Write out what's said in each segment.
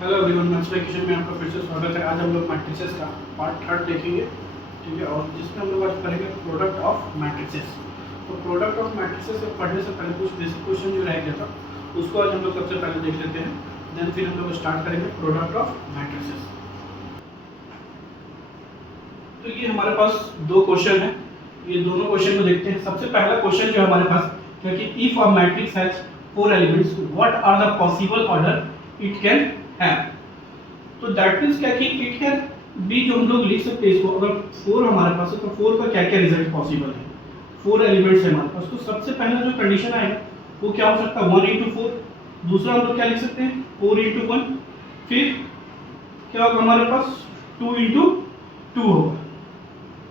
Hello everyone, maths vacation में आपका फिर से स्वागत है। आज हम लोग मैट्रिसेस का पार्ट 3 देखेंगे, ठीक है। और जिसमें हम लोग आज करेंगे प्रोडक्ट ऑफ मैट्रिसेस। तो प्रोडक्ट ऑफ मैट्रिसेस पढ़ने से पहले कुछ बेसिक क्वेश्चन जो रह गया था उसको आज हम लोग सबसे पहले देख लेते हैं, देन फिर हम लोग स्टार्ट करेंगे प्रोडक्ट ऑफ मैट्रिसेस। तो ये हमारे पास दो क्वेश्चन है, ये दोनों क्वेश्चन को देखते हैं। सबसे पहला क्वेश्चन जो हमारे पास है कि if a matrix has 4 elements what are the possible order it can है। तो दैट मीन्स क्या कि इट कैन बी, जो हम लोग लिख सकते हैं इसको, अगर 4 हमारे पास है तो 4 का क्या क्या रिजल्ट पॉसिबल है। 4 एलिमेंट्स है हमारे पास, तो सबसे पहला जो कंडीशन आएगा वो क्या हो सकता है, 1 into 4। दूसरा हम लोग क्या लिख सकते हैं, 4 into 1। फिर क्या होगा हमारे पास, 2 into 2 होगा।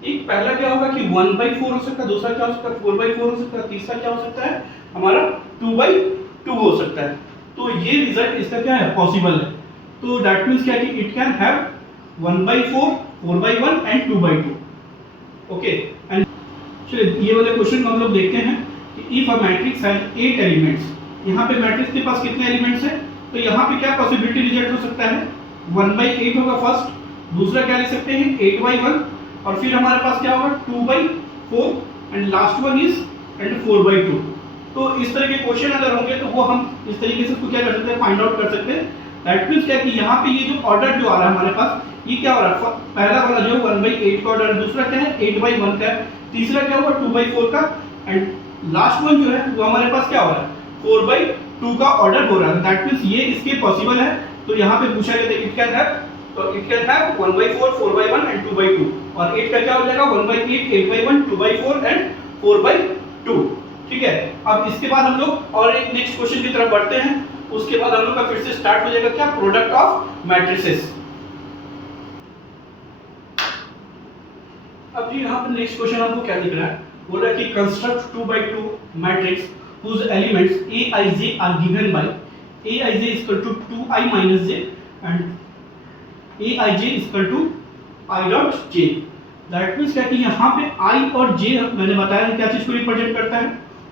एक पहला क्या होगा कि 1/4 हो सकता है, दूसरा क्या हो सकता है 4/4 हो सकता है, तीसरा क्या हो सकता है हमारा 2/2 हो सकता है। तो ये रिजल्ट इसका क्या है, पॉसिबल है। तो दैट मींस क्या कि it can have 1/4, 4/1 and 2/2। Okay, and चलिए ये वाले क्वेश्चन को हम लोग देखते हैं कि if a matrix has 8 elements. यहाँ पे मैट्रिक्स के पास कितने एलिमेंट्स हैं, तो यहाँ पे क्या पॉसिबिलिटी रिजल्ट हो सकता है, 1/8 होगा फर्स्ट, दूसरा क्या लिख सकते हैं 8/1, और फिर हमारे पास क्या होगा 2/4 and last one is and 4/2। तो इस तरह के क्वेश्चन अगर होंगे तो वो हम इस तरीके से उसको क्या कर सकते हैं, फाइंड आउट कर सकते हैं। दैट मींस क्या कि यहाँ पे ये जो ऑर्डर जो आ रहा है हमारे पास, ये क्या हो रहा है, पहला वाला जो 1/8 का ऑर्डर है, दूसरा क्या है 8/1 का है, तीसरा क्या होगा 2/4 का, एंड लास्ट वन जो है वो हमारे पास क्या हो रहा है 4/2 का ऑर्डर हो रहा है। दैट मींस ये इसके पॉसिबल है। तो यहाँ पे पूछा गया था इट कैन हैव, तो इट कैन हैव 1/4, 4/1 एंड 2/2, और 8 का क्या हो जाएगा 1/8, 8/1, 2/4 एंड 4/2। ठीक है। अब इसके बाद हम लोग और एक नेक्स्ट क्वेश्चन की तरफ बढ़ते हैं। उसके बाद हम लोग का फिर से स्टार्ट हो जाएगा क्या, प्रोडक्ट ऑफ मैट्रिसेस। अब जी यहाँ पर नेक्स्ट क्वेश्चन हमको क्या दिख रहा है, बोल रहा है कि construct 2/2 matrix whose elements a i j are given by a i j is equal to 2i minus j and a i j is equal to i dot j। That means क्या कि यहाँ पे i और j मैंने बताया क्या चीज को रिप्रेजेंट करता है,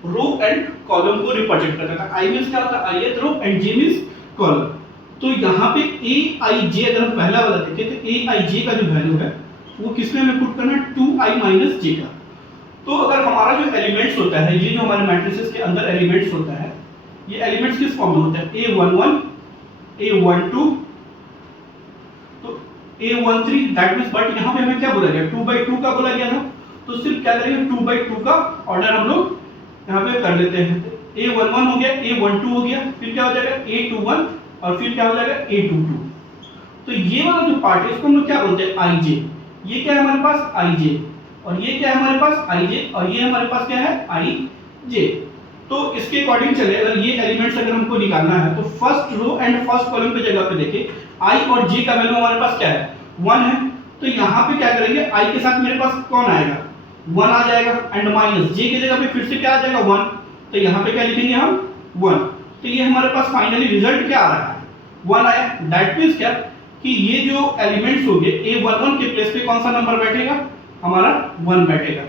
रो एंड कॉलम को रिप्रेजेंट करता है। i मींस क्या होता है, ith row, and j means column. तो यहाँ पे a i j अगर हम पहला वाला देखें तो a i j का जो वैल्यू है वो किसमें हमें पुट करना है, 2i minus j का। तो अगर हमारा जो एलिमेंट्स होता है, ये जो हमारे मैट्रिसेस के अंदर एलिमेंट्स होता है, ये एलिमेंट्स किस फॉर्म में होते हैं, a11, a12, तो a13, दैट मींस, बट यहाँ पे हमें क्या बोला गया 2/2 का बोला गया था, तो सिर्फ क्या करेंगे 2/2 का ऑर्डर हम लोग यहाँ पे कर लेते हैं। a11 हो गया, a12 हो गया, फिर क्या हो जाएगा a21, और फिर क्या हो जाएगा a22। तो ये वाला जो पार्ट है इसको हम लोग क्या बोलते हैं ij। ये क्या है हमारे पास ij, और ये क्या है हमारे पास ij, और ये हमारे पास क्या है ij। तो इसके अकॉर्डिंग चले, अगर ये एलिमेंट्स अगर हमको निकालना है तो first row and first column पे जगह पे देखें i और j का वैल्यू हमारे पास क्या है 1 है। तो यहाँ पे क्या करेंगे, i के साथ मेरे पास कौन आएगा 1 आ जाएगा, एंड माइनस j की जगह पे फिर से क्या आ जाएगा 1, तो यहाँ पे क्या लिखेंगे हम 1। तो ये हमारे पास फाइनली रिजल्ट क्या आ रहा है 1 आया। दैट मींस क्या कि ये जो एलिमेंट्स हो गए a11 के प्लेस पे कौन सा नंबर बैठेगा हमारा 1 बैठेगा।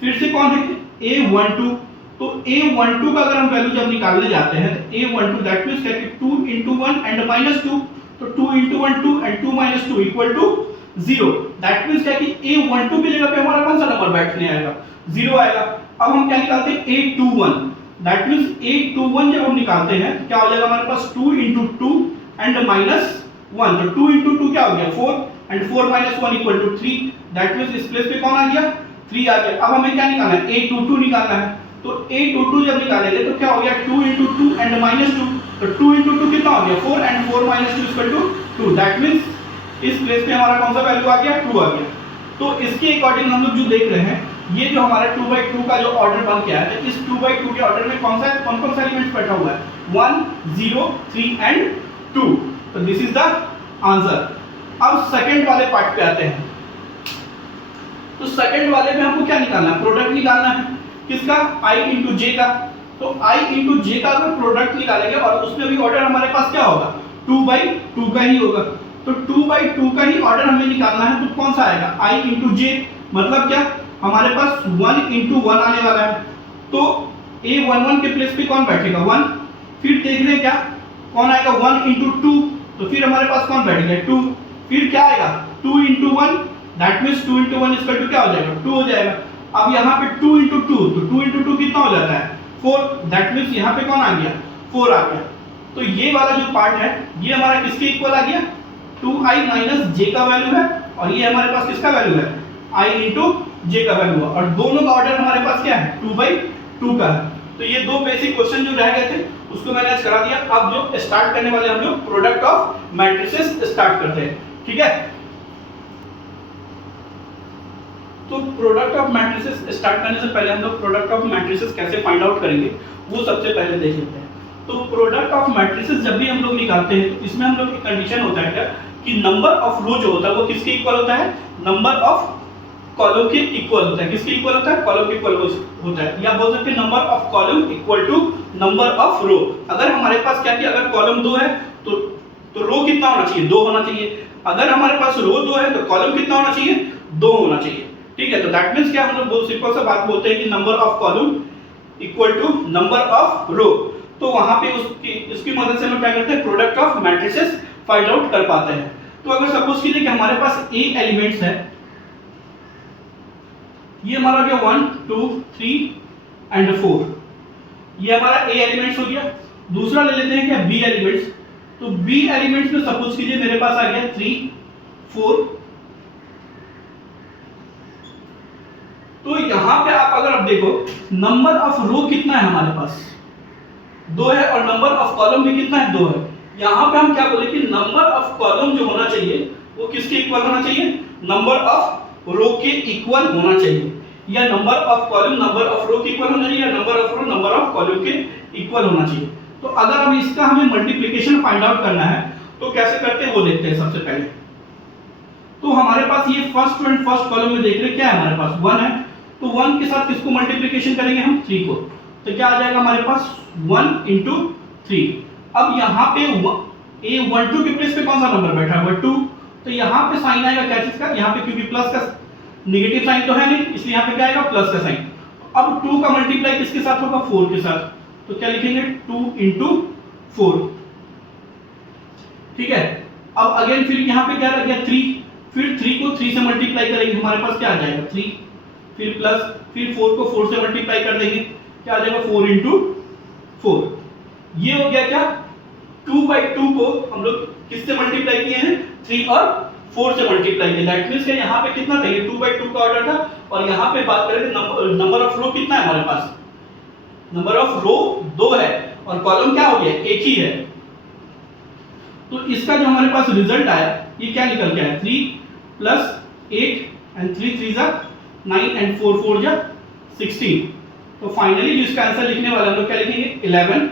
फिर से कौन है a12, तो a12 का अगर हम वैल्यू जब निकालने जाते हैं तो a12 दैट मींस क्या कि 2 into 1 and -2, तो 2 into 1 2 and 2 minus 2 equal to 0। That means क्या कि a12 की जगह पे हमारा कौन सा नंबर बैठने आएगा 0 आएगा। अब हम क्या निकालते हैं a21, दैट मींस a21 जब हम निकालते हैं तो क्या हो जाएगा हमारे पास 2 into 2 and -1, तो 2 into 2 क्या हो गया 4 and 4 minus 1 equal to 3। That means इस प्लेस पे कौन आ गया 3 आ गया। अब हमें क्या निकालना है a22 निकालना है, तो a22 जब निकालेंगे तो क्या हो गया 2 into 2 and -2, तो 2 into 2 कितना हो गया 4 and 4 minus 2 equal to 2। That means इस प्लेस पे हमारा कौन सा वैल्यू आ गया 2 आ गया। तो इसके अकॉर्डिंग हम लोग जो देख रहे हैं, ये जो हमारा 2/2 का जो ऑर्डर बन गया है, इस 2/2 के ऑर्डर में कौन सा एलिमेंट्स बैठा हुआ है 1 0 3 एंड 2। तो दिस इज द आंसर। अब सेकंड वाले पार्ट पे आते हैं। तो सेकंड वाले में हमको क्या निकालना है, प्रोडक्ट निकालना है किसका i into j का। तो i into j का अगर प्रोडक्ट निकालेंगे और उसमें भी ऑर्डर हमारे पास क्या होगा 2/2 का ही होगा। तो 2/2 का ही ऑर्डर हमें निकालना है, तो कौन सा आएगा i into j, मतलब क्या हमारे पास 1 into 1 आने वाला है। तो a11 के प्लेस पे कौन बैठेगा 1, फिर देख रहे हैं क्या कौन आएगा 1 into 2, तो फिर हमारे पास कौन बैठ गया 2, फिर क्या आएगा 2 into 1, that means 2 into 1 equal to क्या हो जाएगा 2 हो जाएगा। अब यहाँ पे 2 into 2, तो 2 into 2 कितना हो जाता है 4, दैट मीन्स यहाँ पे कौन आ गया 4 आ गया। तो ये वाला जो पार्ट है ये हमारा किसके इक्वल आ गया 2i माइनस जे का वैल्यू है, और ये हमारे पास किसका वैल्यू है i इंटू जे का वैल्यू है, और दोनों का ऑर्डर हमारे पास क्या है 2/2 का है। तो ये दो बेसिक क्वेश्चन जो रह गए थे उसको मैंने आज करा दिया। अब जो स्टार्ट करने वाले हम लोग प्रोडक्ट ऑफ मैट्रिसेस स्टार्ट करते हैं, ठीक है। तो प्रोडक्ट ऑफ मैट्रिसेस स्टार्ट करने से पहले हम लोग प्रोडक्ट ऑफ मैट्रिसेस कैसे फाइंड आउट करेंगे वो सबसे पहले देख लेते हैं। तो प्रोडक्ट ऑफ मैट्रिसेस जब भी हम लोग निकालते हैं तो इसमें हम लोग की कंडीशन होता है क्या कि नंबर ऑफ रो जो होता है वो किसके इक्वल होता है नंबर ऑफ कॉलम के इक्वल होता है। किसके इक्वल होता है कॉलम के इक्वल होता है, या बोल सकते हैं number of column equal to number of row. अगर हमारे पास क्या कि अगर कॉलम 2 है तो रो कितना होना चाहिए 2 होना चाहिए। अगर हमारे पास रो 2 है तो कॉलम कितना होना चाहिए 2 होना चाहिए, ठीक है। तो दैट मींस क्या हम लोग बहुत सिंपल सा बात बोलते हैं कि number of column equal to number of row. तो वहां पे इसकी मदद से हम क्या करते हैं product of matrices find out कर पाते हैं। तो अगर सपोज कीजिए कि हमारे पास ए एलिमेंट्स है, ये हमारा क्या 1 2 3 एंड 4, ये हमारा ए एलिमेंट्स हो गया। दूसरा ले लेते हैं क्या बी एलिमेंट्स। तो बी एलिमेंट्स में सपोज कीजिए मेरे पास आ गया 3 4। तो यहां पे आप अगर आप देखो नंबर ऑफ रो कितना है हमारे पास 2 है, और नंबर ऑफ कॉलम भी कितना है 2 है। यहां पे हम क्या बोले कि नंबर ऑफ कॉलम जो होना चाहिए वो किसके इक्वल होना चाहिए नंबर ऑफ रो के इक्वल होना चाहिए, या number of column number of row के इक्वल होना चाहिए, या number of row number of column के इक्वल होना चाहिए। तो अगर अब इसका हमें मल्टीप्लिकेशन फाइंड आउट करना है तो कैसे करते हैं वो देखते हैं सबसे पहले। तो हमारे पास ये फर्स्ट एंड फर्स्ट कॉलम में देख रहे क्या है हमारे पास 1 है, तो 1 के साथ किसको मल्टीप्लिकेशन करेंगे हम 3 को, तो क्या आ जाएगा हमारे पास 1 into 3। अब यहाँ पे A12 के प्लेस पे कौन सा नंबर बैठा हुआ 2, तो यहाँ पे साइन आएगा क्या चीज का, यहाँ पे क्योंकि प्लस का नेगेटिव साइन तो है नहीं इसलिए यहाँ पे क्या आएगा प्लस का साइन। अब 2 का मल्टीप्लाई किसके साथ होगा 4 के साथ, तो क्या लिखेंगे 2 into 4, ठीक है। अब अगेन फिर यहाँ पे क्या लग गया 3, फिर 3 को 3 से मल्टीप्लाई करेंगे हमारे पास क्या आ जाएगा 3, फिर प्लस, फिर 4 को 4 से मल्टीप्लाई कर देंगे क्या आ जाएगा 4 into 4। ये हो गया क्या 2/2 को हम लोग किससे मल्टीप्लाई किए हैं 3 और 4 से मल्टीप्लाई किया। दैट मींस कि यहाँ पे कितना था ये 2/2 का ऑर्डर था, और यहाँ पे बात करें नंबर ऑफ रो कितना है हमारे पास नंबर ऑफ रो 2 है, और कॉलम क्या हो गया एक ही है। तो इसका जो हमारे पास रिजल्ट आया ये क्या निकल के आया 3 + 8 एंड 3 3 जा 9 एंड 4 4 जा 16। तो फाइनली जो इसका आंसर लिखने वाला हम लोग क्या लिखेंगे 11,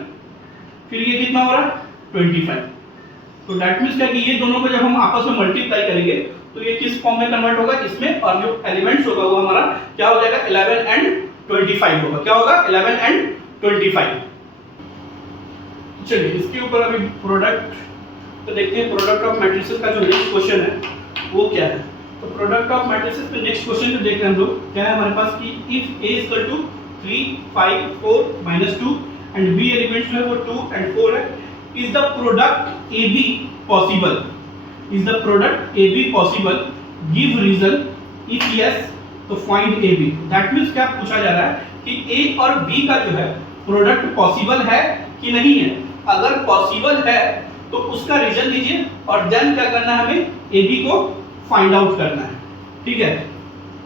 फिर ये कितना हो रहा है 25। तो दैट मींस क्या कि ये दोनों को जब हम आपस में मल्टीप्लाई करेंगे तो ये किस फॉर्म में कन्वर्ट होगा इसमें, और जो एलिमेंट्स होगा वो हमारा क्या हो जाएगा 11 एंड 25 होगा। क्या होगा 11 एंड 25। चलिए इसके ऊपर अभी प्रोडक्ट तो देखते हैं। प्रोडक्ट ऑफ मैट्रिसेस का जो नेक्स्ट क्वेश्चन है वो क्या है। तो प्रोडक्ट ऑफ मैट्रिसेस पे नेक्स्ट क्वेश्चन जो देख रहे हैं हम लोग क्या है हमारे पास कि if A = 3 5 4 -2 and B elements में वो 2 एंड 4 है, is the product AB possible, is the product AB possible, give reason, if yes तो find AB। that means क्या पूछा जा रहा है कि A और B का जो है प्रोडक्ट पॉसिबल है कि नहीं है। अगर पॉसिबल है तो उसका रीजन दीजिए, और देन क्या करना है हमें AB को फाइंड आउट करना है, ठीक है।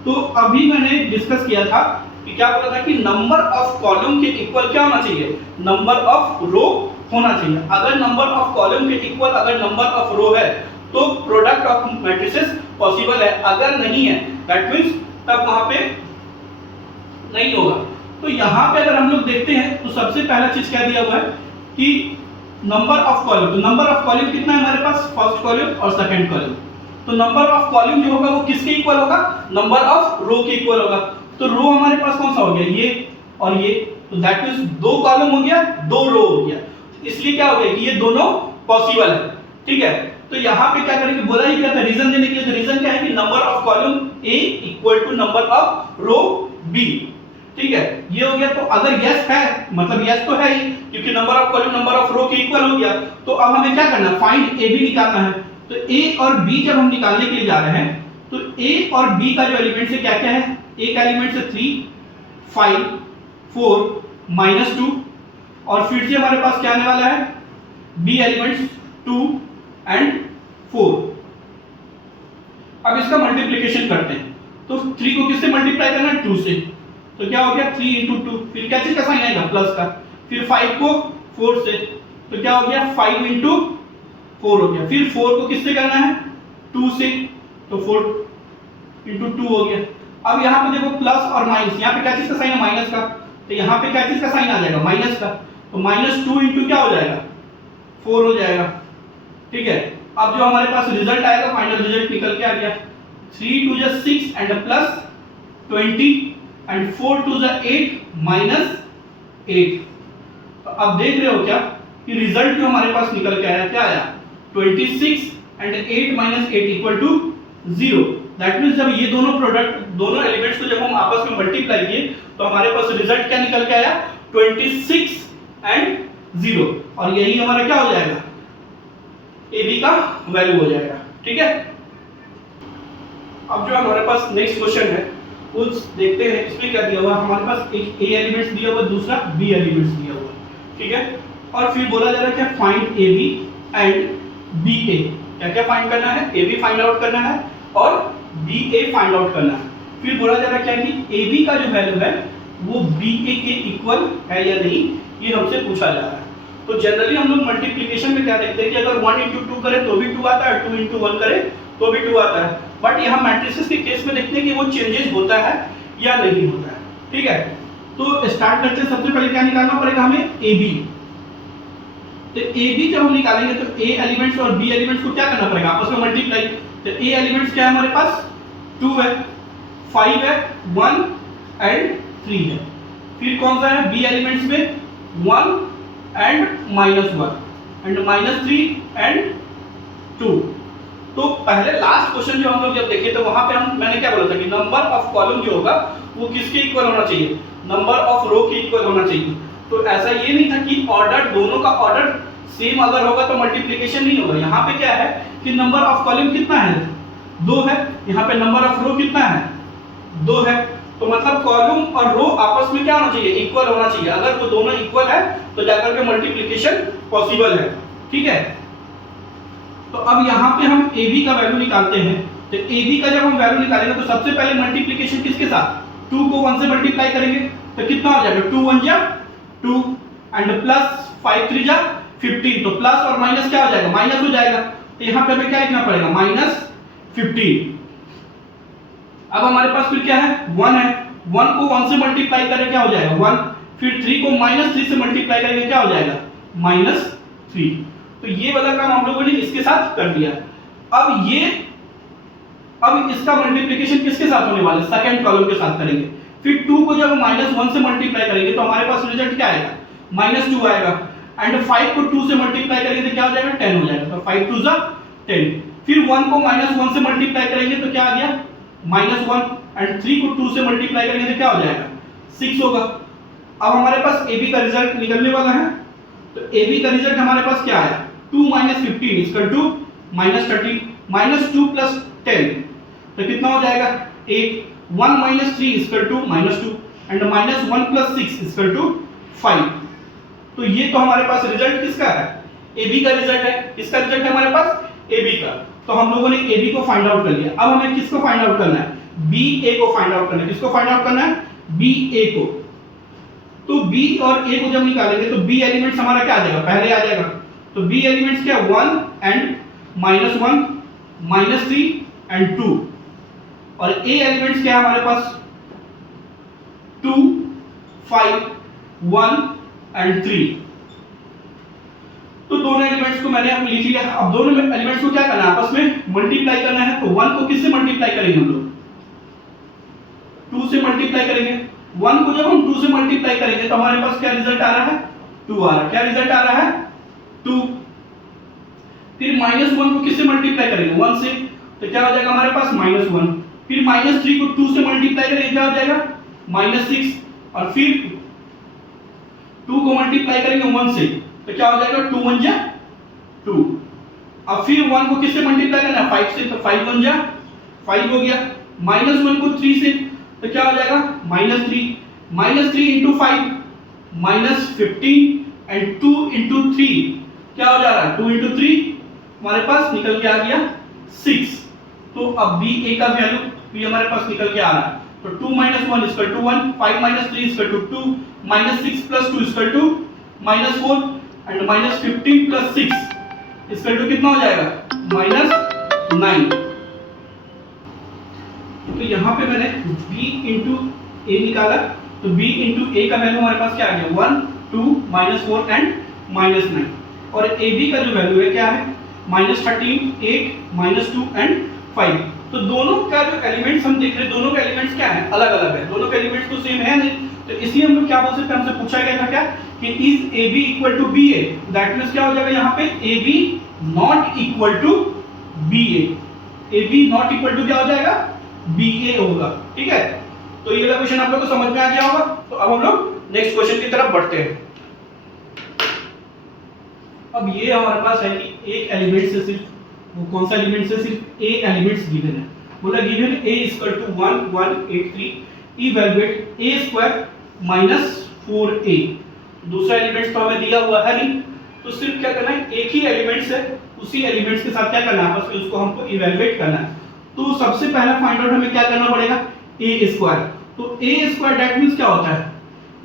तो अभी मैंने डिस्कस किया था कि क्या बोला था कि नंबर ऑफ कॉलम के इक्वल क्या होना चाहिए नंबर ऑफ रो होना चाहिए। अगर नंबर ऑफ कॉलम के इक्वल अगर नंबर ऑफ रो है तो प्रोडक्ट ऑफ मैट्रिसेस पॉसिबल है, अगर नहीं है दैट मींस तब वहां पे नहीं होगा। तो यहाँ पे अगर हम लोग देखते हैं तो सबसे पहला चीज क्या दिया हुआ है कि नंबर ऑफ कॉलम। तो नंबर ऑफ कॉलम कितना है हमारे पास फर्स्ट कॉलम और सेकंड कॉलम। तो नंबर ऑफ कॉलम जो होगा वो किसके इक्वल होगा नंबर ऑफ रो के इक्वल होगा। तो रो हमारे पास कौन सा हो गया ये और ये, तो दैट मींस 2 कॉलम हो गया 2 रो हो गया, इसलिए क्या हो गया कि ये दोनों पॉसिबल है, ठीक है। तो यहाँ पे क्या करेंगे बोला ही क्या था रीजन देने के लिए। तो रीजन क्या है कि number of column A = number of row B। ठीक है, ये हो गया। तो अगर यस है मतलब यस तो है ही, क्योंकि number of column number of row के इक्वल हो गया। तो अब हमें क्या करना है, फाइंड ए बी निकालना है। तो ए और बी जब हम निकालने के लिए जा रहे हैं तो ए और बी का जो एलिमेंट है क्या क्या है, ए का एलिमेंट है 3 5 4 -2 और फिर से हमारे पास क्या आने वाला है, बी एलिमेंट्स 2 एंड 4। अब इसका मल्टीप्लिकेशन करते हैं। तो 3 को किससे मल्टीप्लाई करना है, 2 से। तो क्या हो गया 3 × 2, फिर क्या चीज का साइन आएगा, प्लस का। फिर 5 को 4 से, तो क्या हो गया 5 × 4 हो गया। फिर 4 को किससे करना है, 2 से, तो 4 × 2 हो गया। अब यहाँ पे देखो प्लस और माइनस, यहाँ पे क्या चीज का साइन है, माइनस का। तो यहाँ पे क्या चीज का साइन आ जाएगा, माइनस का। तो -2 × क्या हो जाएगा, 4 हो जाएगा। ठीक है, अब जो हमारे पास रिजल्ट आएगा, फाइनल रिजल्ट निकल के आ गया 3 × 2 = 6 एंड प्लस 20 एंड 4 × 2 = 8 -8। तो अब देख रहे हो क्या कि रिजल्ट जो हमारे पास निकल के आया, क्या आया, 26 एंड 8 -8 = 0। दैट मींस जब ये दोनों प्रोडक्ट, दोनों एलिमेंट्स को जब हम आपस में मल्टीप्लाई किए तो हमारे पास रिजल्ट क्या निकल के आया, 26 एंड 0। और यही हमारा क्या हो जाएगा, ए बी का वैल्यू हो जाएगा। ठीक है, अब जो हमारे पास नेक्स्ट क्वेश्चन है वो देखते हैं। इसमें क्या दिया हुआ है, हमारे पास एक ए एलिमेंट्स दिया हुआ, दूसरा बी एलिमेंट्स दिया हुआ। ठीक है, और फिर बोला जा रहा है क्या, find A B and B A. क्या क्या फाइंड करना है, ए बी फाइंड आउट करना है और बी ए फाइंड आउट करना है। फिर बोला जा रहा है क्या कि ए बी का जो वैल्यू है वो बी ए के इक्वल है या नहीं, ये हमसे पूछा जा रहा है। तो जनरली हम लोग मल्टीप्लिकेशन में क्या देखते हैं कि अगर 1 × 2 करें तो भी 2 आता है, 2 × 1 करें तो भी 2 आता है। बट यहाँ मैट्रिसेस के केस में देखते हैं कि वो चेंजेस होता है या नहीं होता है। ठीक है, तो स्टार्ट करते हैं। सबसे पहले क्या निकालना पड़ेगा हमें, ए बी। तो ए बी जब हम निकालेंगे तो ए एलिमेंट्स और बी एलिमेंट्स को क्या करना पड़ेगा, आपस में मल्टीप्लाई। तो ए एलिमेंट्स क्या है हमारे पास, 2 है, 5 है, 1 एंड 3 है। फिर कौन सा है, बी एलिमेंट्स में 1 एंड -1 एंड -3 एंड 2। तो पहले लास्ट क्वेश्चन जो हम लोग जब देखे तो वहां पे मैंने क्या बोला था कि नंबर ऑफ कॉलम जो होगा वो किसके इक्वल होना चाहिए, नंबर ऑफ रो के इक्वल होना चाहिए। तो ऐसा ये नहीं था कि ऑर्डर, दोनों का ऑर्डर सेम अगर होगा तो मल्टीप्लिकेशन नहीं होगा। यहाँ पे क्या है कि नंबर ऑफ कॉलम कितना है, 2 है। यहाँ पे नंबर ऑफ रो कितना है, 2 है। तो मतलब कॉलम और रो आपस में क्या होना चाहिए, इक्वल होना चाहिए। अगर वो दोनों इक्वल है तो जाकर के मल्टीप्लिकेशन पॉसिबल है। ठीक है, तो अब यहाँ पे हम ए बी का वैल्यू निकालते हैं। तो ए बी का जब हम वैल्यू निकालेंगे तो सबसे पहले मल्टीप्लिकेशन किसके साथ, 2 को 1 से मल्टीप्लाई करेंगे तो कितना हो जाएगा, 2 × 1 = 2 एंड प्लस 5 × 3 = 15। तो प्लस और माइनस क्या हो जाएगा, माइनस हो जाएगा। तो यहाँ पे हमें क्या लिखना पड़ेगा, -15। अब हमारे पास फिर क्या है, 1 है, 1 को 1 से मल्टीप्लाई करें क्या हो जाएगा, 1। फिर 3 को -3 से मल्टीप्लाई करेंगे क्या हो जाएगा, -3। तो ये वाला काम हम लोगों ने इसके साथ कर दिया। अब इसका मल्टीप्लिकेशन किसके साथ होने वाला है, सेकंड कॉलम के साथ करेंगे। फिर 2 को जब -1 से मल्टीप्लाई करेंगे तो हमारे पास रिजल्ट क्या आएगा, -2 आएगा। एंड 5 को 2 से मल्टीप्लाई करेंगे तो क्या हो जाएगा, 10 हो जाएगा। तो 5 × 2 = 10। फिर 1 को -1 से मल्टीप्लाई करेंगे तो क्या आ गया, -1 एंड 3 को 2 से मल्टीप्लाई करेंगे तो क्या हो जाएगा, 6 होगा। अब हमारे पास ए बी का रिजल्ट निकलने वाला है। तो ए बी का रिजल्ट हमारे पास क्या आया, 2 - 15 = -13, -2 + 10 तो कितना हो जाएगा, 8। 1 - 3 = -2 एंड -1 + 6 = 5। तो ये तो हमारे पास रिजल्ट किसका है, ए बी का रिजल्ट है। किसका रिजल्ट है हमारे पास, ए बी का। तो हम लोगों ने ए बी को फाइंड आउट कर लिया। अब हमें किसको फाइंड आउट करना है, बी ए को फाइंड आउट करना है। किसको फाइंड आउट करना है, बी ए को। तो बी और ए को जब निकालेंगे तो बी एलिमेंट्स हमारा क्या आ जाएगा, पहले आ जाएगा। तो बी एलिमेंट्स क्या, 1 एंड -1 -3 एंड 2। और ए एलिमेंट्स क्या है हमारे पास, 2 5 1 एंड 3। तो दोनों एलिमेंट्स को मैंने अब लिख लिया। अब दोनों एलिमेंट्स को क्या करना है, आपस में मल्टीप्लाई करना है। तो 1 को किससे मल्टीप्लाई करेंगे हम लोग, 2 से मल्टीप्लाई करेंगे। 1 को जब हम 2 से मल्टीप्लाई करेंगे तो हमारे पास क्या रिजल्ट आ रहा है, 2 आ रहा है। क्या रिजल्ट आ रहा है, 2। फिर -1 को किससे मल्टीप्लाई करेंगे, 1 से। तो क्या हो जाएगा हमारे पास, -1। फिर -3 को 2 से मल्टीप्लाई करेंगे क्या हो जाएगा, -6। और फिर 2 को मल्टीप्लाई करेंगे 1 से तो क्या हो जाएगा 2 1 जा 2। अब फिर 1 को किससे मल्टीप्लाई करना है 5 से, तो 5 1 जा 5 हो गया। -1 को 3 से तो क्या हो जाएगा -3 इंटू 5 -15 एंड 2 इंटू 3 क्या हो जा रहा है 2 इंटू 3 हमारे पास निकल के आ गया 6। तो अब बी ए का वैल्यू भी हमारे पास निकल के आ रहा है। तो 2 - 1 = 1, 5 - 3 = 2, -6 + 2 = -4 एंड -15 + 6 = कितना हो जाएगा -9। तो यहाँ पे मैंने b इंटू ए निकाला, तो b इंटू ए का वैल्यू हमारे पास क्या आ गया 1 2 -4 एंड -9। और ab का जो वैल्यू है क्या है -13 8 -2 एंड 5। तो दोनों का जो एलिमेंट्स हम देख रहे हैं दोनों के एलिमेंट्स क्या है अलग अलग है, दोनों के एलिमेंट्स तो सेम है नहीं। तो इसलिए हम लोग क्या बोल सकते हैं, हमसे पूछा गया था क्या कि is AB equal to BA, that means क्या हो जाएगा यहाँ पे AB not equal to BA, AB not equal to क्या हो जाएगा BA होगा। ठीक है, तो ये वाला क्वेश्चन आप लोग को समझ में आ गया होगा। तो अब हम लोग नेक्स्ट क्वेश्चन की तरफ बढ़ते हैं। अब ये हमारे पास है कि एक एलिमेंट से सिर्फ वो कौन सा एलिमेंट से सिर्फ a एलिमेंट्स गिवन है। बोला given a = 1 1 8 3 evaluate a² - 4a। दूसरा एलिमेंट्स तो हमें दिया हुआ है नहीं, तो सिर्फ क्या करना है एक ही एलिमेंट्स है उसी एलिमेंट्स के साथ क्या करना है आपस में उसको हमको इवैल्यूएट करना है। तो सबसे पहला फाइंड आउट हमें क्या करना पड़ेगा a²। तो a² दैट मींस क्या होता है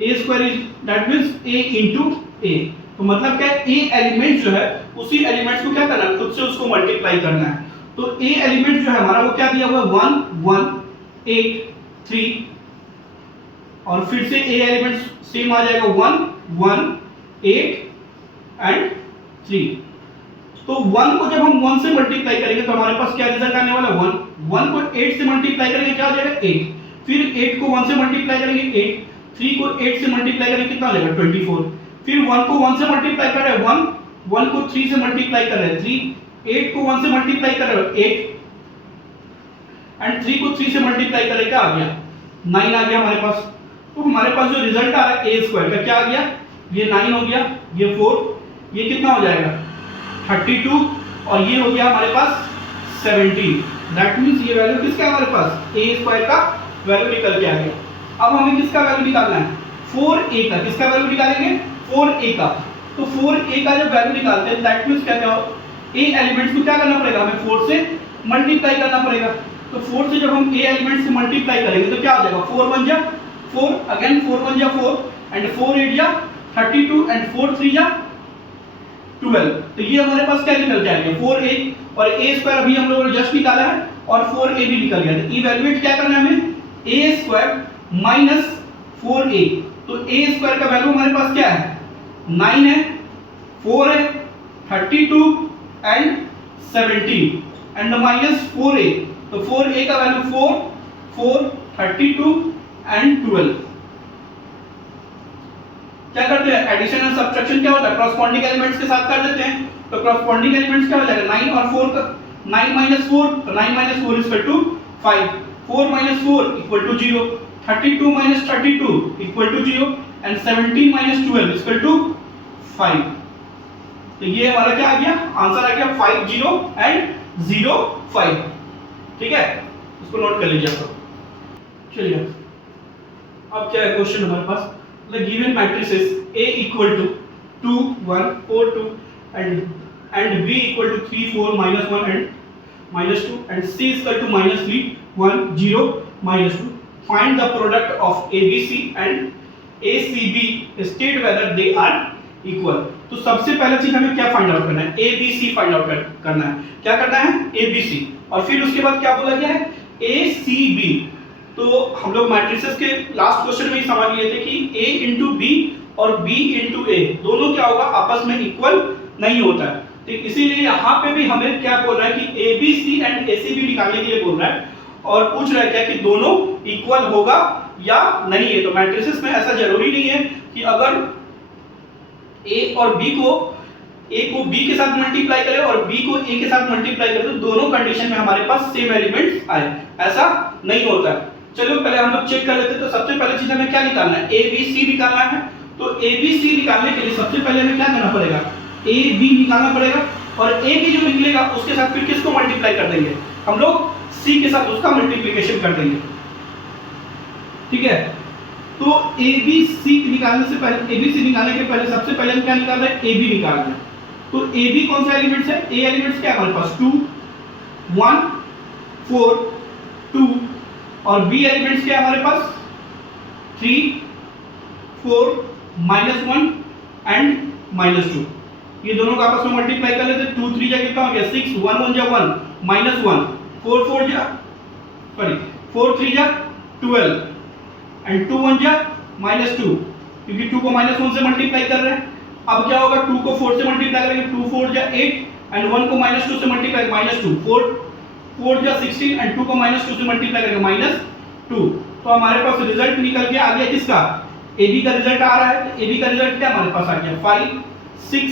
a² is that means a into a। तो मतलब क्या है a एलिमेंट जो है उसी एलिमेंट्स को क्या करना है खुद से उसको मल्टीप्लाई करना है। तो a एलिमेंट जो है हमारा वो क्या दिया हुआ है 1 1 8 3 और फिर से a एलिमेंट सेम आ जाएगा 1 1 8 एंड 3। तो 1 को जब हम 1 से मल्टीप्लाई करेंगे तो हमारे पास क्या रिजल्ट आने वाला है 1 को 8 से मल्टीप्लाई करेंगे क्या हो जाएगा 8, फिर 8 को 1 से मल्टीप्लाई करेंगे 8, 3 को 8 से मल्टीप्लाई करेंगे कितना आ जाएगा 24, फिर 1 को 1 से मल्टीप्लाई कर रहे हैं 1 को 3 से मल्टीप्लाई कर रहे हैं 3, 8 को 1 से मल्टीप्लाई कर रहे हैं 8 एंड 3 को 3 से मल्टीप्लाई करें क्या आ गया 9 आ गया हमारे पास। तो हमारे पास जो रिजल्ट आ रहा है a² का क्या आ गया ये 9 हो गया, ये 4, ये कितना हो जाएगा 32 और ये हो गया हमारे पास 17। दैट मींस ये वैल्यू किसका है हमारे पास a² का वैल्यू निकल के आ गया। अब हमें किसका वैल्यू निकालना है 4a का। किसका वैल्यू निकालेंगे 4a का। तो 4a का जब वैल्यू निकालते हैं दैट मींस क्या क्या a एलिमेंट्स को क्या करना पड़ेगा हमें 4 से मल्टीप्लाई करना पड़ेगा। तो 4 से जब हम a एलिमेंट्स से मल्टीप्लाई करेंगे तो क्या हो जाएगा 4 1 जा 4 अगेन 4 1 जा 4 एंड 4 8 जा 32 एंड 4 3 जा 12। तो ये हमारे पास क्या निकल के आ गया 4a और a² अभी हम लोगों ने जस्ट निकाला है और 4a भी निकल गया। तो इवैल्यूएट क्या करना है हमें a² - 4a। तो a² का वैल्यू हमारे पास क्या है 9 है 4 है 32 एंड 17 एंड -4a। तो 4a का वैल्यू 4 4 32 एंड 12। क्या करते हैं एडिशन एंड सब्ट्रैक्शन क्या होता है कॉरस्पॉन्डिंग एलिमेंट्स के साथ कर देते हैं। तो कॉरस्पॉन्डिंग एलिमेंट्स क्या हो जाएगा 9 और 4 का 9 - 4 तो 9 - 4 = 5, 4 - 4 = 0, 32 - 32 = 0 एंड 17 - 12 = 5। तो ये हमारा क्या आ गया आंसर आ गया 5 0 एंड 0 5। ठीक है, इसको नोट कर लीजिए आप। चलिए अब क्या है क्वेश्चन हमारे पास the given matrices A equal to 2 1 4 2 and B equal to 3 4 -1 and -2 and C is equal to -3 1 0 -2. Find the product of ABC and ACB, state whether they are equal. तो सबसे पहला चीज हमें क्या फाइंड आउट करना है ABC find out करना है। क्या करना है ABC और फिर उसके बाद क्या बोला गया है ACB। तो हम लोग मैट्रिसेस के लास्ट क्वेश्चन में ही समझ लिए थे कि A into B और B into A दोनों क्या होगा आपस में इक्वल नहीं होता है। तो इसीलिए यहाँ पे भी हमें क्या बोल रहा है कि ABC एंड ACB निकालने के लिए बोल रहा है और पूछ रहा है क्या कि दोनों इक्वल होगा या नहीं है। तो मैट्रिसेस में ऐसा जरूरी नहीं है कि अगर A और B को A को B के साथ मल्टीप्लाई करें और B को A के साथ मल्टीप्लाई करें तो दोनों कंडीशन में हमारे पास सेम एलिमेंट्स आए, ऐसा नहीं होता है। चलो पहले हम लोग चेक कर लेते हैं। तो सबसे पहले चीज हमें क्या निकालना है, ए बी सी निकालना है। तो ए बी सी निकालने के लिए सबसे पहले हमें क्या करना पड़ेगा, ए बी निकालना पड़ेगा, और ए बी जो निकलेगा उसके साथ फिर किसको मल्टीप्लाई कर देंगे, हम लोग सी के साथ उसका मल्टीप्लिकेशन कर देंगे, ठीक है। तो ए बी सी निकालने से पहले, ए बी सी निकालने के पहले सबसे पहले हम क्या निकाल रहे हैं, ए बी निकाल रहे हैं। तो ए बी कौन सा एलिमेंट्स है, ए एलिमेंट्स क्या है हमारे पास 2 1 4 2, और बी एलिमेंट्स क्या है हमारे पास 3 4 -1 एंड -2। ये दोनों का आपस में मल्टीप्लाई कर लेते हैं। 2 3 जा कितना हो गया 6, 1 1 जा 1 -1, 4 4 जा सॉरी 4 3 जा 12 एंड 2 1 जा -2, क्योंकि 2 को -1 से मल्टीप्लाई कर रहे हैं। अब क्या होगा, 2 को 4 से मल्टीप्लाई करेंगे, 2 4 जा 8 एंड 1 को -2 से मल्टीप्लाई -2, 4 4 जा 16 एंड 2 को -2 से मल्टीप्लाई करेंगे -2। तो हमारे पास रिजल्ट निकल के आ गया किसका, ए बी का रिजल्ट आ रहा है। ए बी का रिजल्ट क्या हमारे पास आ गया 5 6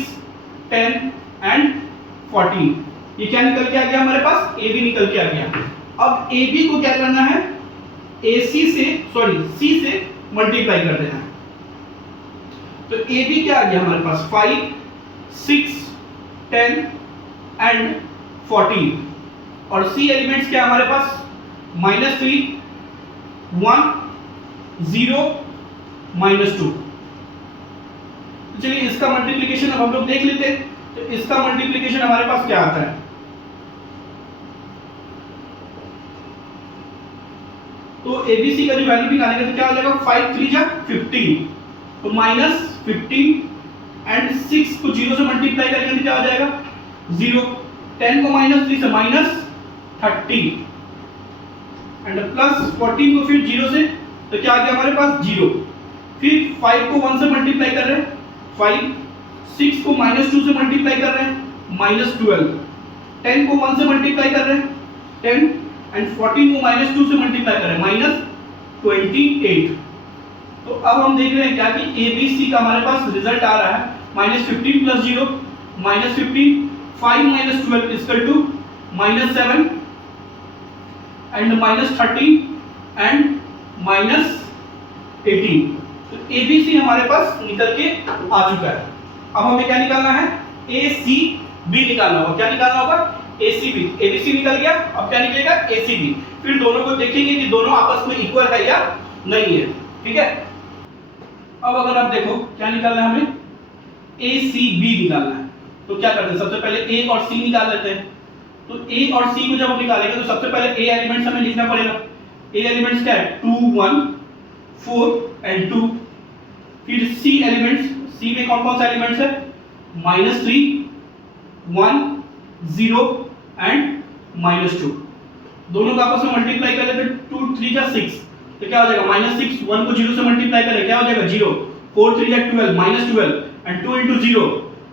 10 एंड 14। ये क्या निकल के आ गया हमारे पास, ए बी निकल के आ गया। अब ए बी को क्या करना है, ए सी से सॉरी सी से मल्टीप्लाई कर देना है। तो ए बी क्या आ गया हमारे पास 5 6 10 एंड 14, और सी एलिमेंट्स क्या हमारे पास -3 1 0 -2। तो चलिए इसका मल्टीप्लिकेशन अब हम लोग देख लेते हैं। तो इसका मल्टीप्लिकेशन हमारे पास क्या आता है, तो एबीसी का जो वैल्यू निकालेंगे तो क्या हो जाएगा 5 3 जा 15, तो -15 एंड 6 को 0 से मल्टीप्लाई करेंगे तो क्या हो जाएगा 0, 10 को -3 से -30 एंड +14 को फिर 0 से, तो क्या आ गया हमारे पास 0। फिर 5 को 1 से मल्टीप्लाई कर रहे हैं 5, 6 को -2 से मल्टीप्लाई कर रहे हैं -12, 10 को 1 से मल्टीप्लाई कर रहे हैं 10 एंड 14 को -2 से मल्टीप्लाई कर रहे हैं -28। तो अब हम देख रहे हैं क्या कि ए बी सी का हमारे पास रिजल्ट आ रहा है -15 + 0 -15, 5 - 12 = -7 एंड -13 एंड -18। तो ए बी सी हमारे पास निकल के आ चुका है। अब हमें क्या निकालना है, ए सी बी निकालना होगा। क्या निकालना होगा, ए C B. A B C निकल गया, अब क्या निकलेगा ए सी बी। फिर दोनों को देखेंगे कि दोनों आपस में इक्वल है या नहीं है, ठीक है। अब अगर आप देखो क्या निकालना है हमें, ए सी बी निकालना है। तो क्या करते हैं, सबसे पहले ए और सी निकाल लेते हैं। तो ए और सी को जब हम निकालेंगे तो सबसे पहले ए एलिमेंट्स हमें लिखना पड़ेगा। ए एलिमेंट्स क्या है 2 1 4 एंड 2। फिर सी एलिमेंट्स, सी में कौन कौन से एलिमेंट्स है -3 1 0 एंड -2। दोनों का आपस में मल्टीप्लाई कर लेते हैं, 2 3 जा 6, तो क्या हो जाएगा -6, 1 को 0 से मल्टीप्लाई करें क्या हो जाएगा 0, 4 3 जा 12 -12 एंड 2 * 0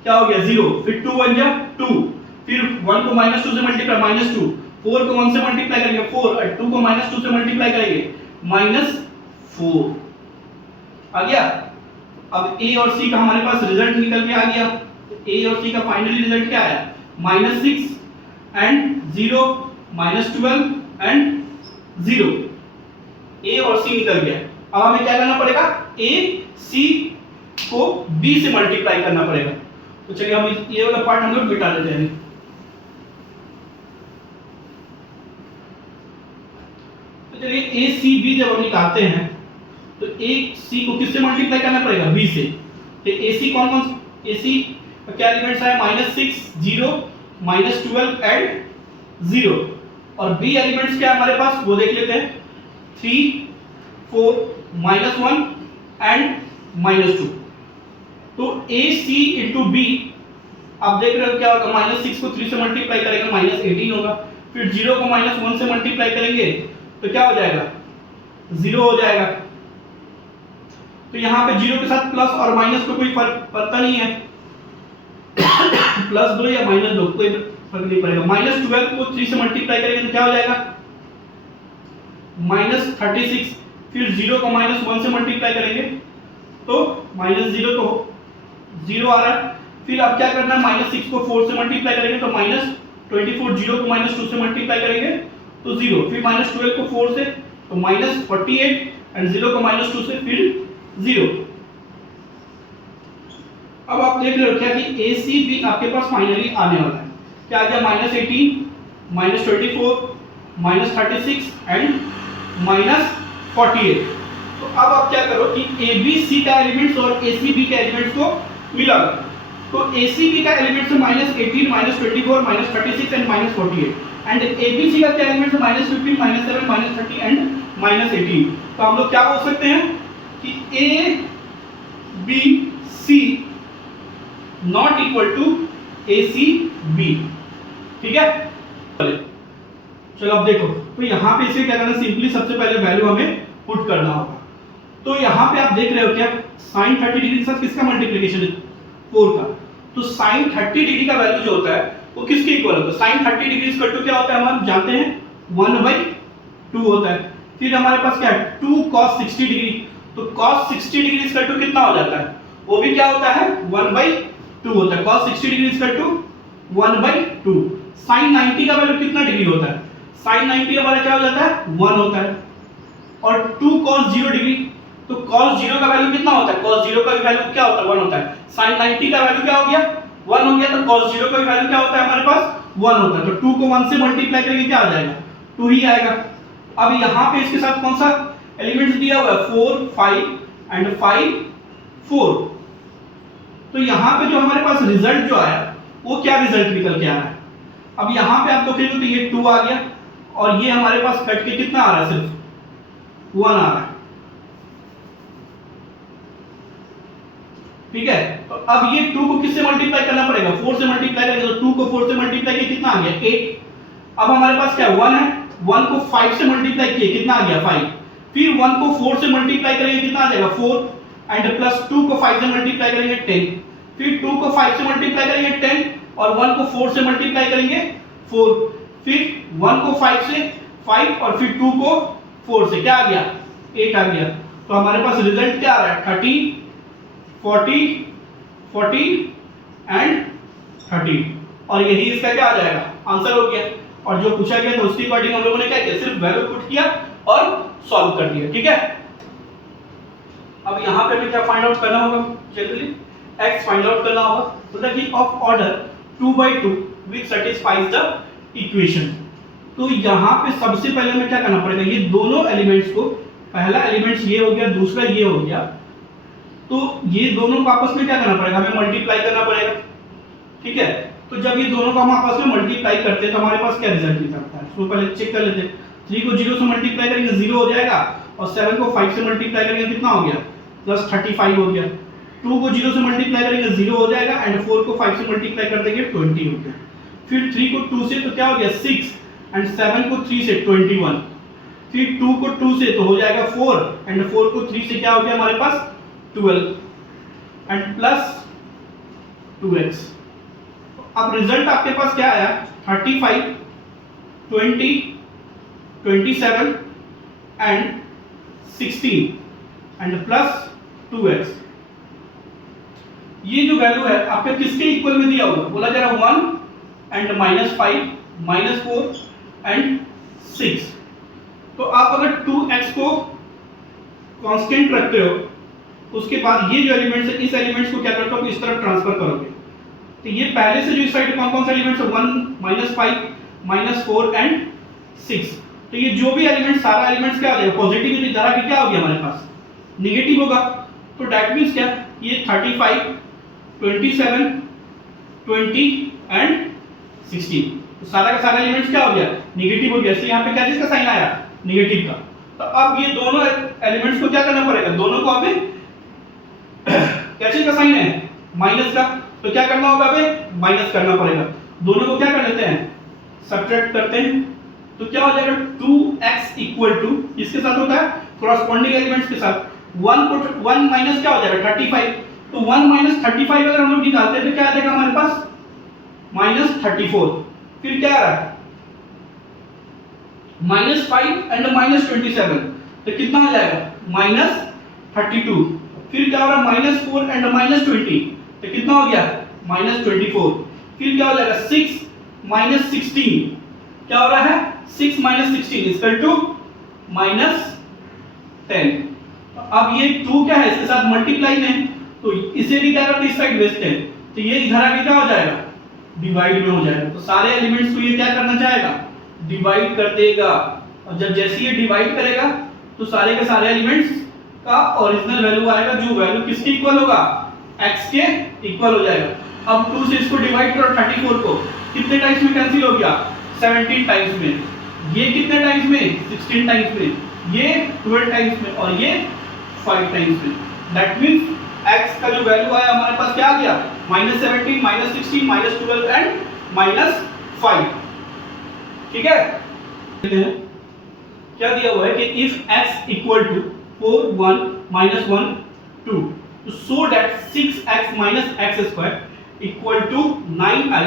क्या हो गया 0, फिर 2 1 जा 2, फिर 1 को -2 से मल्टीप्लाई -2, 4 को 1 से मल्टीप्लाई करेंगे 4 और 2 को -2 से मल्टीप्लाई करेंगे -4 आ गया। अब ए और सी का हमारे पास रिजल्ट निकल के आ गया। ए और सी का फाइनली रिजल्ट क्या आया -6 एंड 0 -12 एंड 0। ए और सी निकल गया। अब हमें क्या करना पड़ेगा, ए सी को बी से मल्टीप्लाई करना पड़ेगा। तो चलिए हम ये वाला पार्ट हम लोग मिटा देते हैं। तो चलिए ए सी बी जब हम निकालते हैं तो ए सी को किससे मल्टीप्लाई करना पड़ेगा, बी से। तो ए सी कौन कौन, ए सी क्या एलिमेंट्स है -6 0 -12 एंड 0, और बी एलिमेंट्स क्या हमारे पास वो देख लेते हैं 3 4 -1 एंड -2। तो ए सी इंटू बी आप देख रहे हो क्या होगा, -6 को 3 से मल्टीप्लाई करेंगे -18 होगा, फिर 0 को -1 से मल्टीप्लाई करेंगे तो क्या हो जाएगा 0 हो जाएगा। तो यहाँ पे 0 के साथ प्लस और माइनस को कोई फर्क पड़ता नहीं है, +2 या -2 कोई फर्क नहीं पड़ेगा। -12 को 3 से मल्टीप्लाई करेंगे तो क्या हो जाएगा -36, फिर 0 को -1 से मल्टीप्लाई करेंगे तो -0 तो 0 आ रहा है। फिर अब क्या करना है, -6 को 4 से मल्टीप्लाई करेंगे तो -24, 0 को -2 से मल्टीप्लाई करेंगे तो 0, फिर -12 को 4 से तो -48 एंड 0 को -2 से फिर 0। अब आप देख रहे हो क्या कि AC भी आपके पास फाइनली आने वाला है। क्या आ गया? -18, -24, -36 एंड -48। तो अब आप क्या करो कि ABC का एलिमेंट्स और ACB के एलिमेंट्स को मिला दो। तो ACB का एलिमेंट्स है -18, -24, -36 एंड -48 एंड ABC का क्या एलिमेंट्स है -15, -7, -30 एंड -18। तो हम लोग क्या बोल सकते हैं कि ABC not equal to ACB। ठीक है, चलो अब देखो, तो यहाँ पे इसे क्या करना, सिंपली सबसे पहले वैल्यू हमें पुट करना होगा। तो यहाँ पे आप देख रहे हो क्या sin 30 डिग्री के साथ किसका मल्टीप्लिकेशन है? 4 का। तो sin 30 डिग्री का वैल्यू जो होता है वो किसके इक्वल होता है? sin 30 डिग्री इक्वल टू क्या होता है, हम जानते हैं 1/2 होता है। फिर हमारे पास क्या है 2 cos 60 डिग्री। तो cos 60 डिग्री इक्वल टू कितना हो जाता है? वो भी क्या होता है 1/2 होता है। cos 60 degree equal to 1/2। sin 90 का वैल्यू कितना डिग्री होता है? sin 90 हमारा क्या हो जाता है 1 होता है। और 2 cos 0 डिग्री, तो cos 0 का वैल्यू कितना होता है? cos 0 का वैल्यू क्या होता है 1 होता है। sin 90 का वैल्यू क्या हो गया 1 हो गया। तो cos 0 का वैल्यू क्या होता है हमारे पास 1 होता है। तो 2 को 1 से मल्टीप्लाई करेंगे क्या आ जाएगा 2 ही आएगा। अब यहाँ पे इसके साथ कौन सा एलिमेंट्स दिया हुआ है 4, 5 एंड 5, 4। तो यहाँ पे जो हमारे पास रिजल्ट जो आया वो क्या रिजल्ट निकल के आ रहा है? अब यहाँ पे आप देखेंगे तो ये 2 आ गया और ये हमारे पास कट के कितना आ रहा है सिर्फ 1 आ रहा है। ठीक है, तो अब ये 2 को किससे मल्टीप्लाई करना पड़ेगा 4 से मल्टीप्लाई करेंगे। तो 2 को 4 से मल्टीप्लाई किया कितना आ गया 8। अब हमारे पास क्या 1 है, 1 को 5 से मल्टीप्लाई किए कितना आ गया 5। फिर 1 को 4 से मल्टीप्लाई करेंगे कितना आ जाएगा 4 एंड प्लस 2 को 5 से मल्टीप्लाई करेंगे 10। फिर 2 को 5 से मल्टीप्लाई करेंगे 10 और 1 को 4 से मल्टीप्लाई करेंगे 4। फिर 1 को 5 से 5 और फिर 2 को 4 से क्या आ गया 8 आ गया। तो हमारे पास रिजल्ट क्या आ रहा है 30, 40, 14 एंड 30 और यही इसका क्या आ जाएगा आंसर हो गया। और जो पूछा गया था उसके अकॉर्डिंग हम लोगों ने क्या किया सिर्फ वैल्यू पुट किया और सॉल्व कर दिया। ठीक है, अब यहाँ पे हमें क्या फाइंड आउट करना होगा जनरली x फाइंड आउट करना होगा। तो that of order 2/2 which satisfies the equation। तो यहाँ पे सबसे पहले हमें क्या करना पड़ेगा ये दोनों एलिमेंट्स को, पहला एलिमेंट्स ये हो गया दूसरा ये हो गया, तो ये दोनों को आपस में क्या करना पड़ेगा हमें मल्टीप्लाई करना पड़ेगा। ठीक है, तो जब ये दोनों को हम आपस में मल्टीप्लाई करते हैं तो हमारे पास क्या रिजल्ट निकलता है उसको पहले चेक कर लेते हैं। 3 को 0 से मल्टीप्लाई करेंगे 0 हो जाएगा और 7 को 5 से मल्टीप्लाई करेंगे कितना हो गया प्लस 35 हो गया। 2 को 0 से मल्टीप्लाई करेंगे 0 हो जाएगा एंड 4 को 5 से मल्टीप्लाई कर देंगे 20 हो गया। फिर 3 को 2 से तो क्या हो गया 6 एंड 7 को 3 से 21। फिर 2 को 2 से तो हो जाएगा 4 एंड 4 को 3 से क्या हो गया हमारे पास 12 एंड प्लस 2x। अब रिजल्ट आपके पास क्या आया 35, 20, 27 एंड 16 एंड प्लस 2x। ये जो वैल्यू है आपके किसके इक्वल में दिया हुआ बोला जा रहा 1 एंड -5, -4 एंड 6। तो आप अगर 2x को कांस्टेंट रखते हो उसके बाद ये जो एलिमेंट्स है इस एलिमेंट्स को क्या करते हो इस तरफ ट्रांसफर करोगे। तो ये पहले से जो इस साइड कौन कौन से एलिमेंट्स है 1, -5, -4 एंड 6। तो ये जो भी एलिमेंट सारा एलिमेंट्स क्या हो जाएगा पॉजिटिव की तरह की क्या होगी हमारे पास नेगेटिव होगा। तो दैट मींस क्या ये 35, 27, 20 एंड 16 तो सारा का सारा एलिमेंट्स क्या हो गया नेगेटिव हो गया। इसलिए यहाँ पे क्या चीज का साइन आया नेगेटिव का। तो अब ये दोनों एलिमेंट्स को क्या करना पड़ेगा दोनों को हमें क्या चीज का साइन है माइनस का। तो क्या करना होगा हमें माइनस करना पड़ेगा। दोनों को क्या कर लेते हैं सब्ट्रैक्ट करते हैं तो क्या हो जाएगा 2x इक्वल टू इसके साथ होता है कॉरस्पॉन्डिंग एलिमेंट्स के साथ 1 माइनस क्या हो जाएगा 35। तो 1 माइनस 35 अगर हम लोग निकालते हैं तो क्या आ जाएगा हमारे पास -34। फिर क्या आ रहा है -5 एंड -27 तो कितना आ जाएगा -32। फिर क्या हो रहा है -4 एंड -20 तो कितना हो गया -24। फिर क्या हो जाएगा 6 -16 क्या हो रहा है 6 -16 इक्वल टू -10। अब ये 2 क्या है, इसके साथ मल्टीप्लाई में, तो इसे भी क्या करते हैं, इस साइड भेजते हैं, तो ये इधर आके क्या हो जाएगा, डिवाइड में हो जाएगा। तो सारे एलिमेंट्स को ये क्या करना चाहेगा, डिवाइड कर देगा। और जब जैसे ये डिवाइड करेगा तो सारे के सारे एलिमेंट्स का ओरिजिनल वैल्यू आएगा, जो वैल्यू किसके इक्वल होगा, x के इक्वल हो जाएगा। अब 2 से इसको डिवाइड करो 34 को, कितने टाइम्स में कैंसिल हो गया, 17 टाइम्स में। ये कितने टाइम्स में, 16 टाइम्स में। ये 12 टाइम्स में और ये 5 टाइम्स में। दैट मींस x का जो वैल्यू आया हमारे पास क्या आ गया, -17, -16, -12 एंड -5। ठीक है, क्या दिया हुआ है कि if x equal to 4 1 -1 2 so that 6x minus x square equal to 9i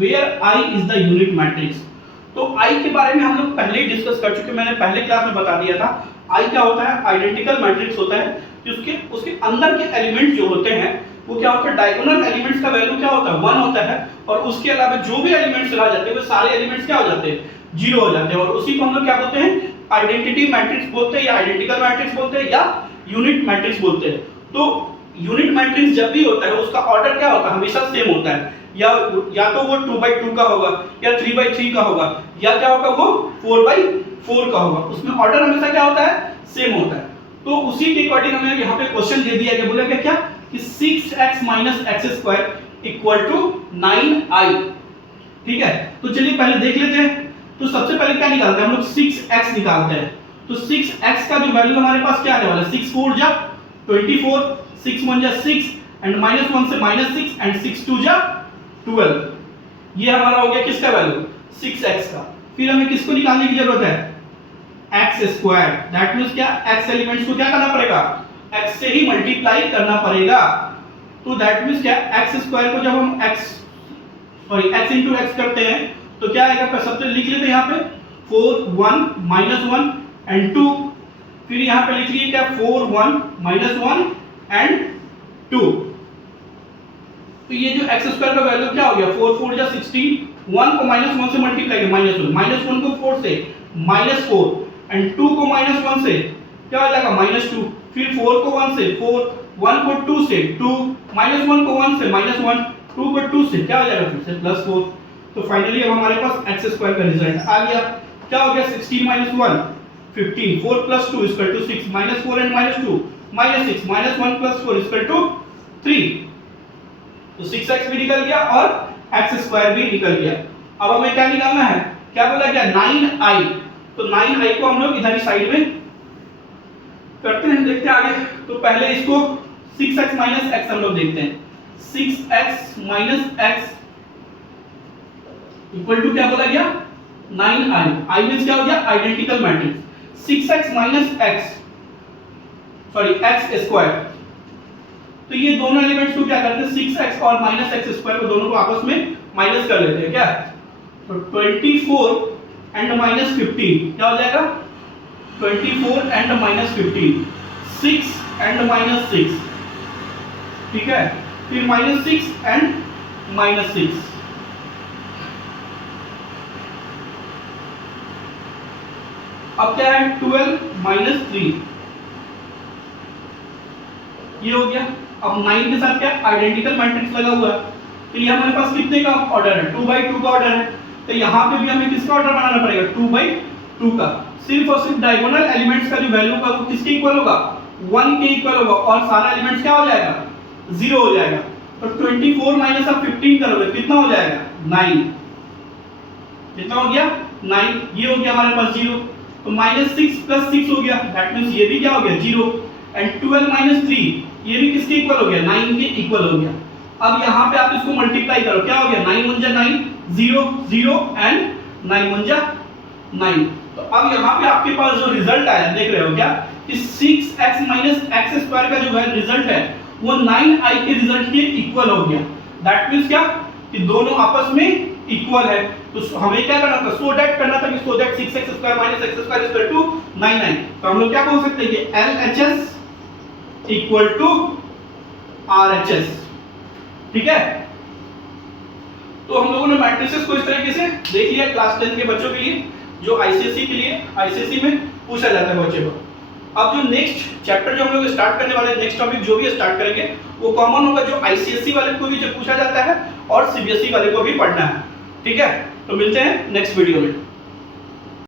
where i is the unit matrix। तो i के बारे में हम लोग पहले ही डिस्कस कर चुके, मैंने पहले क्लास में बता दिया था। i क्या होता है, आइडेंटिकल मैट्रिक्स होता है, उसके अंदर के एलिमेंट जो होते हैं वो क्या होता है, डायगोनल एलिमेंट्स का वैल्यू क्या होता है, 1 होता है, और उसके अलावा जो भी एलिमेंट्स रह जाते हैं वो सारे एलिमेंट्स क्या हो जाते हैं, 0 हो जाते हैं। और उसी को हम लोग क्या बोलते हैं, आइडेंटिटी मैट्रिक्स बोलते हैं, या आइडेंटिकल मैट्रिक्स बोलते हैं, या यूनिट मैट्रिक्स बोलते हैं। तो यूनिट मैट्रिक्स जब भी होता है उसका ऑर्डर क्या होता है, हमेशा सेम होता है। या तो वो 2/2 का होगा, या 3/3 का होगा, या क्या होगा, वो 4/4 का होगा। उसमें ऑर्डर हमेशा क्या होता है, सेम होता है। तो उसी के अकॉर्डिंग हमें यहाँ पे क्वेश्चन दे दिया गया, बोला क्या कि 6x - x² equal to 9i। ठीक है, तो चलिए पहले देख लेते हैं। तो सबसे पहले क्या निकालते हैं हम लोग, 6x निकालते हैं। तो 6x का जो वैल्यू हमारे पास क्या आने वाला है, 6 4 जा 24, 6 1 जा 6 एंड -1 से -6 एंड 6 2 जा 12। ये हमारा हो गया किसका वैल्यू, 6x का। फिर हमें किसको निकालने की जरूरत है, x²। दैट मींस क्या, x एलिमेंट्स को क्या करना पड़ेगा, x से ही मल्टीप्लाई करना पड़ेगा। तो दैट मींस क्या, x² को जब हम x into x करते हैं तो क्या आएगा, सबसे लिख लेते हैं यहाँ पे 4 1 -1 एंड 2। फिर यहाँ पे लिख लिए क्या, 4 1 -1 एंड 2। तो ये जो x² का वैल्यू क्या हो गया, 4 4 जा 16, 1 को -1 से मल्टीप्लाई किया, -1 को 4 से -4 एंड 2 को -1 से क्या हो जाएगा, -2। फिर 4 को 1 से 4, 1 को 2 से 2, -1 को 1 से -1, 2 को 2 से क्या हो जाएगा, फिर से +4। तो फाइनली अब हमारे पास x² का रिजल्ट आ गया। क्या हो गया, 16 - 1 15, 4 + 2 = 6, -4 एंड -2 -6, -1 + 4 = 3। तो 6x भी निकल गया और x² भी निकल गया। अब हमें क्या निकालना है, क्या बोला गया, 9i। तो 9i को हम लोग इधर ही साइड में करते हैं, देखते हैं आगे। तो पहले इसको 6x - x हम लोग देखते हैं। 6x - x इक्वल टू क्या बोला गया, 9i। i मींस क्या हो गया, identical matrix. 6x - x x²। तो ये दोनों एलिमेंट्स को क्या करते हैं, 6x और -x² को दोनों को आपस में माइनस कर लेते हैं क्या। तो 24 एंड -15 क्या हो जाएगा, 24 एंड -15 6 एंड -6। ठीक है, फिर -6 एंड -6। अब क्या है, 12 - 3 ये हो गया। अब 9 के साथ क्या आइडेंटिकल मैट्रिक्स लगा हुआ है, तो ये हमारे पास कितने का ऑर्डर है, 2/2 का ऑर्डर है। तो यहाँ पे भी हमें किसका ऑर्डर बनाना पड़ेगा, 2/2 का। सिर्फ और सिर्फ डायगोनल एलिमेंट्स का जो वैल्यू होगा वो किसके इक्वल होगा, 1 के इक्वल होगा, और सारा एलिमेंट्स क्या हो जाएगा, 0 हो जाएगा। तो 24 माइनस आप 15 करोगे कितना हो जाएगा, 9। कितना हो गया, 9। ये हो गया हमारे पास 0। तो -6 + 6 हो गया, दैट मींस ये भी क्या हो गया, 0। एंड 12 - 3 ये भी किसके इक्वल हो गया, 9 के इक्वल हो गया। अब यहाँ पे आप इसको मल्टीप्लाई करो, क्या हो गया, 9 1 जा 9 0 0 एंड 9 1 जा 9। तो अब यहाँ पे आपके पास जो रिजल्ट आया देख रहे हो क्या, कि 6x - x² का जो रिजल्ट है वो 9i के रिजल्ट के इक्वल हो गया। दैट मींस क्या, कि दोनों आपस में इक्वल है। तो हमें क्या करना था, सो दैट करना था कि so that 6x² - x² = 9i। तो हम लोग क्या बोल सकते हैं कि LHS = RHS। ठीक है, तो हम लोगों ने मैट्रिसेस को इस तरीके से देख लिया क्लास 10 के बच्चों के लिए। जो आईसीएसई के लिए आईसीएसई में पूछा जाता है बच्चे को। अब जो नेक्स्ट चैप्टर जो हम लोग स्टार्ट करने वाले हैं, नेक्स्ट टॉपिक जो भी स्टार्ट करेंगे वो कॉमन होगा, जो आईसीएसई वाले को भी जो पूछा जाता है और सीबीएसई वाले को भी पढ़ना है। ठीक है, तो मिलते हैं नेक्स्ट वीडियो में।